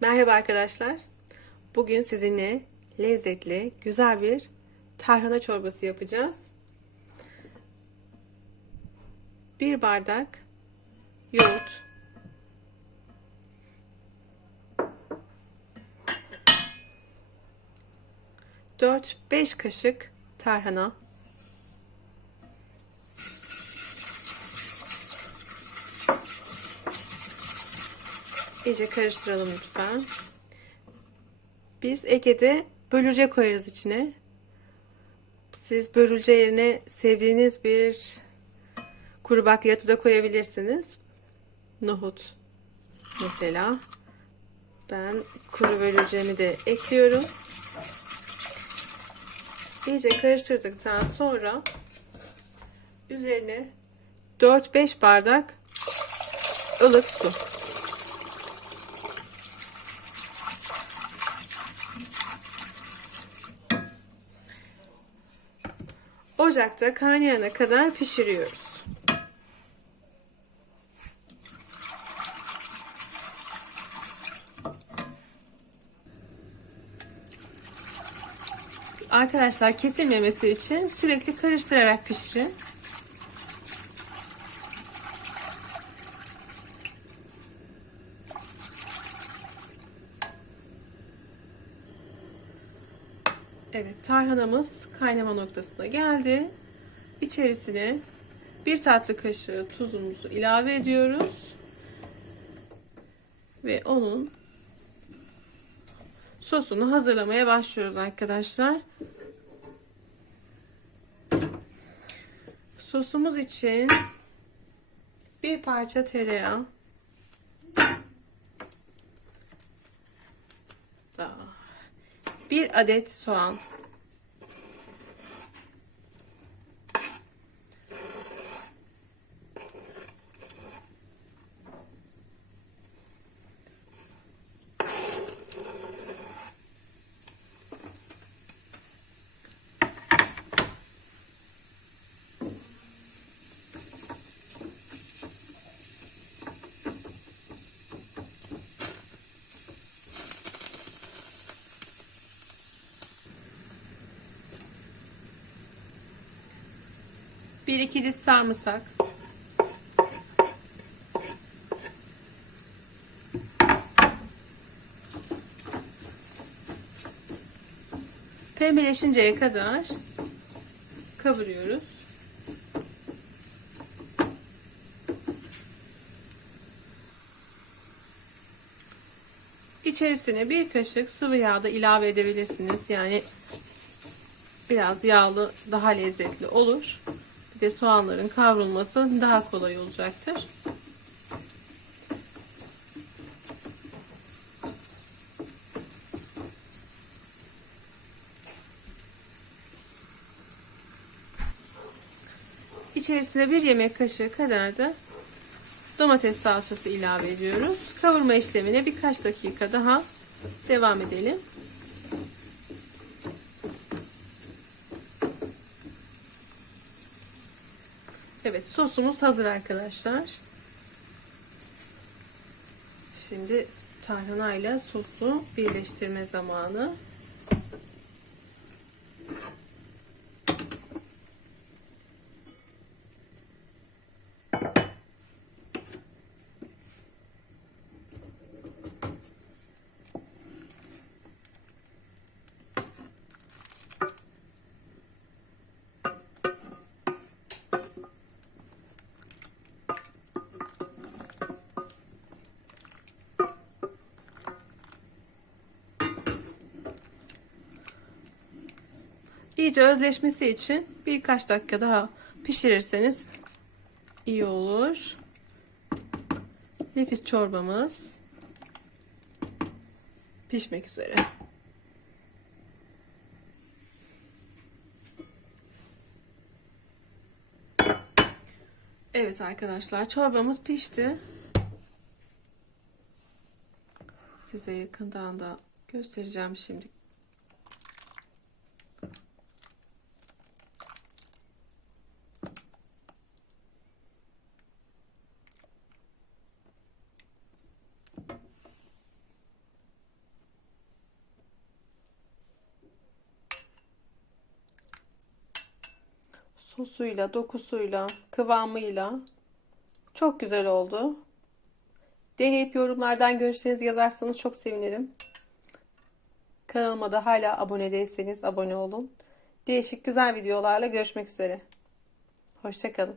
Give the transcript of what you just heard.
Merhaba arkadaşlar. Bugün sizinle lezzetli, güzel bir tarhana çorbası yapacağız. Bir bardak yoğurt, dört beş kaşık tarhana, İyice karıştıralım lütfen. Biz Ege'de börülce koyarız içine. Siz börülce yerine sevdiğiniz bir kuru bakliyatı da koyabilirsiniz. Nohut mesela. Ben kuru börülcemi de ekliyorum. İyice karıştırdıktan sonra üzerine 4-5 bardak ılık su. Ocakta kaynayana kadar pişiriyoruz. Arkadaşlar kesilmemesi için sürekli karıştırarak pişirin. Evet tarhanamız kaynama noktasına geldi. İçerisine bir tatlı kaşığı tuzumuzu ilave ediyoruz. Ve onun sosunu hazırlamaya başlıyoruz arkadaşlar. Sosumuz için bir parça tereyağı 1 adet soğan. Bir iki diş sarımsak pembeleşinceye kadar kavuruyoruz. İçerisine bir kaşık sıvı yağ da ilave edebilirsiniz. Yani biraz yağlı daha lezzetli olur. De soğanların kavrulması daha kolay olacaktır. İçerisine bir yemek kaşığı kadar da domates salçası ilave ediyoruz. Kavurma işlemine birkaç dakika daha devam edelim. Evet sosumuz hazır arkadaşlar. Şimdi tarhana ile sosu birleştirme zamanı. İyice özleşmesi için birkaç dakika daha pişirirseniz iyi olur. Nefis çorbamız pişmek üzere. Evet arkadaşlar çorbamız pişti. Size yakından da göstereceğim şimdi. Sosuyla, dokusuyla, kıvamıyla çok güzel oldu. Deneyip yorumlardan görüşlerinizi yazarsanız çok sevinirim. Kanalıma da hala abone değilseniz abone olun. Değişik güzel videolarla görüşmek üzere. Hoşçakalın.